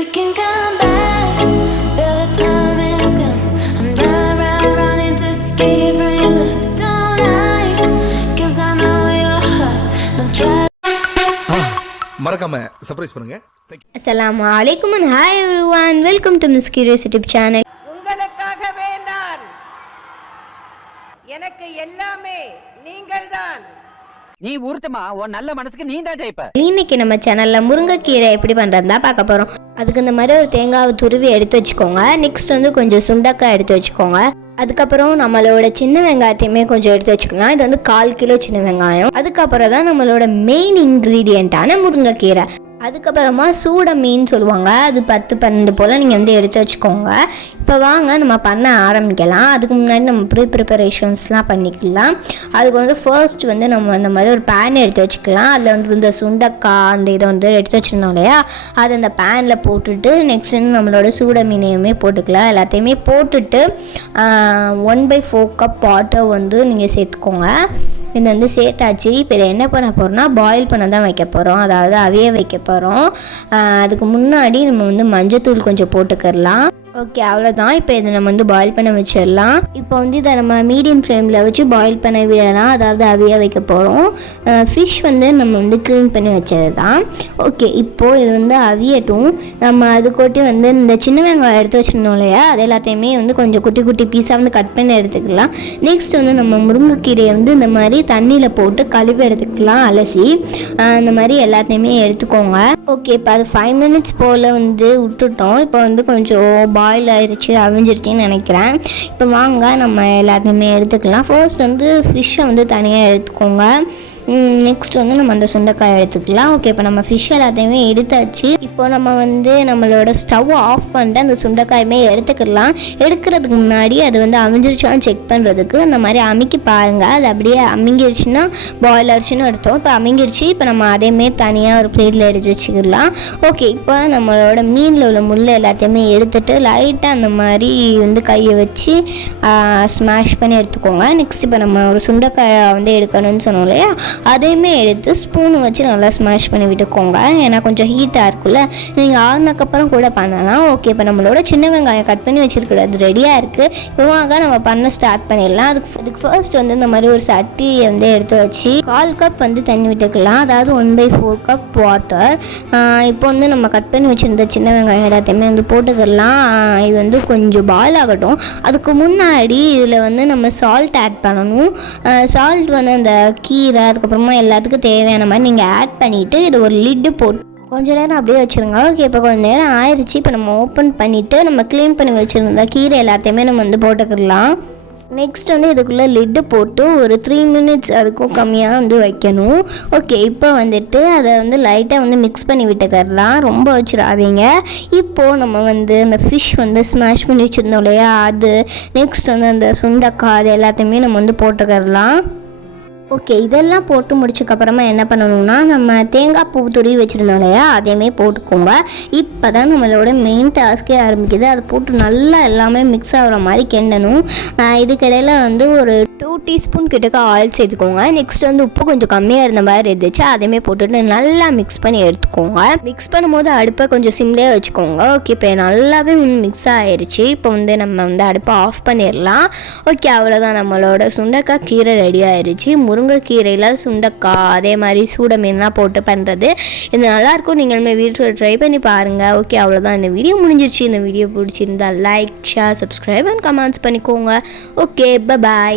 We can come back, till the time is gone. I'm done running to escape from your love tonight. 'Cause I know your heart, don't try. மறக்காம surprise பண்ணுங்க. அஸ்ஸலாமு அலைக்கும் and hi everyone, welcome to Miss Curious YouTube channel. உங்களுக்காகவே நான், எனக்கு எல்லாமே நீங்கள்தான். நீ ஊர்த்தமா உன் நல்ல மனசுக்கு நீ தான் ஜெயிப்ப. இன்னைக்கு நம்ம சேனல்ல முருங்கைக்கீரை எப்படி பண்றதுன்னு தான் பார்க்க போறோம். அதுக்கு இந்த மாதிரி ஒரு தேங்காவை துருவி எடுத்து வச்சுக்கோங்க. நெக்ஸ்ட் வந்து கொஞ்சம் சுண்டக்காய் எடுத்து வச்சுக்கோங்க. அதுக்கப்புறம் நம்மளோட சின்ன வெங்காயத்தையுமே கொஞ்சம் எடுத்து வச்சுக்கலாம். இது வந்து 1/4 கிலோ சின்ன வெங்காயம். அதுக்கப்புறம் தான் நம்மளோட மெயின் இன்க்ரீடியண்ட்டான முருங்கைக்கீரை. அதுக்கப்புறமா சூட மீன் சொல்லுவாங்க, அது 10-12 போல் நீங்கள் வந்து எடுத்து வச்சுக்கோங்க. இப்போ வாங்க நம்ம பண்ண ஆரம்பிக்கலாம். அதுக்கு முன்னாடி நம்ம ப்ரிப்பரேஷன்ஸ்லாம் பண்ணிக்கலாம். அதுக்கு வந்து ஃபர்ஸ்ட் வந்து நம்ம அந்த மாதிரி ஒரு பேன் எடுத்து வச்சுக்கலாம். அதில் வந்து இந்த சுண்டக்காய் அந்த இதை வந்து எடுத்து வச்சுருந்தோம் இல்லையா, அதை அந்த பேனில் போட்டுட்டு நெக்ஸ்ட் வந்து நம்மளோட சூட மீனையுமே போட்டுக்கலாம். எல்லாத்தையுமே போட்டுட்டு 1/4 கப் வாட்டர் வந்து நீங்கள் சேர்த்துக்கோங்க. இது வந்து சேர்த்தாச்சு. இப்போ இதை என்ன பண்ண போகிறோம்னா பாயில் பண்ண தான் வைக்க போகிறோம், அதாவது அவிய வைக்க போகிறோம். அதுக்கு முன்னாடி நம்ம வந்து மஞ்சத்தூள் கொஞ்சம் போட்டுக்கிடலாம். ஓகே, அவ்வளோதான். இப்போ இதை நம்ம வந்து பாயில் பண்ண வச்சிடலாம். இப்போ வந்து இதை நம்ம மீடியம் ஃப்ளேமில் வச்சு பாயில் பண்ண விடலாம், அதாவது அவிய வைக்க போகிறோம். ஃபிஷ் வந்து நம்ம வந்து க்ளீன் பண்ணி வச்சது தான். ஓகே, இப்போது இது வந்து அவியட்டும். நம்ம அது கொட்டி வந்து இந்த சின்ன வெங்காயம் எடுத்து வச்சுருந்தோம் இல்லையா, அது எல்லாத்தையுமே வந்து கொஞ்சம் குட்டி குட்டி பீஸாக வந்து கட் பண்ணி எடுத்துக்கலாம். நெக்ஸ்ட் வந்து நம்ம முருங்கைக்கீரையை வந்து இந்த மாதிரி தண்ணியில் போட்டு கழுவி எடுத்துக்கலாம், அலசி. இந்த மாதிரி எல்லாத்தையுமே எடுத்துக்கோங்க. ஓகே, இப்போ அது 5 மினிட்ஸ் போல் வந்து விட்டுட்டோம். இப்போ வந்து கொஞ்சம் பாயில் ஆயிடுச்சு, அவிஞ்சிருச்சுன்னு நினைக்கிறேன். இப்போ வாங்க நம்ம எல்லாத்தையுமே எடுத்துக்கலாம். ஃபர்ஸ்ட் வந்து ஃபிஷ்ஷை வந்து தனியாக எடுத்துக்கோங்க. நெக்ஸ்ட் வந்து நம்ம அந்த சுண்டைக்காய் எடுத்துக்கலாம். ஓகே, இப்போ நம்ம ஃபிஷ் எல்லாத்தையுமே எடுத்தாச்சு. இப்போ நம்ம வந்து நம்மளோட ஸ்டவ் ஆஃப் பண்ணிட்டு அந்த சுண்டைக்காயுமே எடுத்துக்கலாம். எடுக்கிறதுக்கு முன்னாடி அது வந்து அவிஞ்சிருச்சான்னு செக் பண்ணுறதுக்கு இந்த மாதிரி அமுக்கி பாருங்கள். அது அப்படியே அமுங்கிருச்சுன்னா பாயில் ஆயிடுச்சுன்னு எடுத்தோம். இப்போ அமுங்கிருச்சு. இப்போ நம்ம அதேமே தனியாக ஒரு பிளேட்டில் எடுத்து வச்சுக்கலாம். ஓகே, இப்போ நம்மளோட மீனில் உள்ள முள் எல்லாத்தையுமே எடுத்துட்டு லைட்டாக அந்த மாதிரி வந்து கையை வச்சு ஸ்மாஷ் பண்ணி எடுத்துக்கோங்க. நெக்ஸ்ட் இப்போ நம்ம ஒரு சுண்டைக்காயை வந்து எடுக்கணும்னு சொன்னோம் இல்லையா, அதையுமே எடுத்து ஸ்பூனை வச்சு நல்லா ஸ்மாஷ் பண்ணி விட்டுக்கோங்க. ஏன்னா கொஞ்சம் ஹீட்டாக இருக்குல்ல, நீங்கள் ஆறுனக்கப்புறம் கூட பண்ணலாம். ஓகே, இப்போ நம்மளோட சின்ன வெங்காயம் கட் பண்ணி வச்சுருக்கிறது ரெடியாக இருக்குது. இப்போ வாங்க நம்ம பண்ண ஸ்டார்ட் பண்ணிடலாம். அதுக்கு ஃபர்ஸ்ட் வந்து இந்த மாதிரி ஒரு சட்டி வந்து எடுத்து வச்சு 1/4 கப் வந்து தண்ணி விட்டுக்கலாம், அதாவது 1/4 கப் வாட்டர். இப்போ வந்து நம்ம கட் பண்ணி வச்சுருந்த சின்ன வெங்காயம் எல்லாத்தையுமே வந்து போட்டுக்கலாம். இது வந்து கொஞ்சம் பாயில் ஆகட்டும். அதுக்கு முன்னாடி இதில் வந்து நம்ம சால்ட் ஆட் பண்ணணும். சால்ட் வந்து அந்த கீரை அதுக்கப்புறமா எல்லாத்துக்கும் தேவையான மாதிரி நீங்கள் ஆட் பண்ணிவிட்டு இது ஒரு லிட்டு போட்டு கொஞ்சம் நேரம் அப்படியே வச்சுருங்க. ஓகே, இப்போ கொஞ்சம் நேரம் ஆயிடுச்சு. இப்போ நம்ம ஓப்பன் பண்ணிவிட்டு நம்ம க்ளீன் பண்ணி வச்சுருந்த கீரை எல்லாத்தையுமே நம்ம வந்து போட்டுக்கிடலாம். நெக்ஸ்ட் வந்து இதுக்குள்ளே லிட்டு போட்டு ஒரு 3 மினிட்ஸ் அதுக்கும் கம்மியாக வந்து வைக்கணும். ஓகே, இப்போ வந்துட்டு அதை வந்து லைட்டாக வந்து மிக்ஸ் பண்ணி விட்டுக்கரலாம், ரொம்ப வச்சிடாதீங்க. இப்போது நம்ம வந்து அந்த ஃபிஷ் வந்து ஸ்மாஷ் பண்ணி வச்சுருந்தோம் இல்லையா, அது நெக்ஸ்ட் வந்து அந்த சுண்டைக்காய் அது எல்லாத்தையுமே நம்ம வந்து போட்டுக்கரலாம். ஓகே, இதெல்லாம் போட்டு முடிச்சக்கப்புறமா என்ன பண்ணணும்னா நம்ம தேங்காய் பூ துருவி வச்சுருந்தோம் இல்லையா, அதையுமே போட்டுக்கோங்க. இப்போ தான் நம்மளோட மெயின் டாஸ்க்கே ஆரம்பிக்குது. அதை போட்டு நல்லா எல்லாமே மிக்ஸ் ஆகிற மாதிரி கிண்டணும். இதுக்கிடையில் வந்து ஒரு 2 டீஸ்பூன் கிட்டக்க ஆயில் சேர்த்துக்கோங்க. நெக்ஸ்ட் வந்து உப்பு கொஞ்சம் கம்மியாக இருந்த மாதிரி இருந்துச்சு, அதையுமே போட்டுட்டு நல்லா மிக்ஸ் பண்ணி எடுத்துக்கோங்க. மிக்ஸ் பண்ணும்போது அடுப்பை கொஞ்சம் சிம்லேயே வச்சுக்கோங்க. ஓகே, இப்போ நல்லாவே மிக்ஸ் ஆகிடுச்சு. இப்போ வந்து நம்ம வந்து அடுப்பை ஆஃப் பண்ணிடலாம். ஓகே, அவ்வளோதான், நம்மளோட சுண்டைக்காய் கீரை ரெடி ஆயிடுச்சு. முருங்கைக்கீரையில் சுண்டைக்காய் அதே மாதிரி சூட மீன்லாம் போட்டு பண்ணுறது இது நல்லாயிருக்கும். நீங்களுமே வீட்டில் ட்ரை பண்ணி பாருங்கள். ஓகே, அவ்வளோதான், இந்த வீடியோ முடிஞ்சிருச்சு. இந்த வீடியோ பிடிச்சிருந்தா like, share, subscribe and comments பண்ணிக்கோங்க. Okay, by.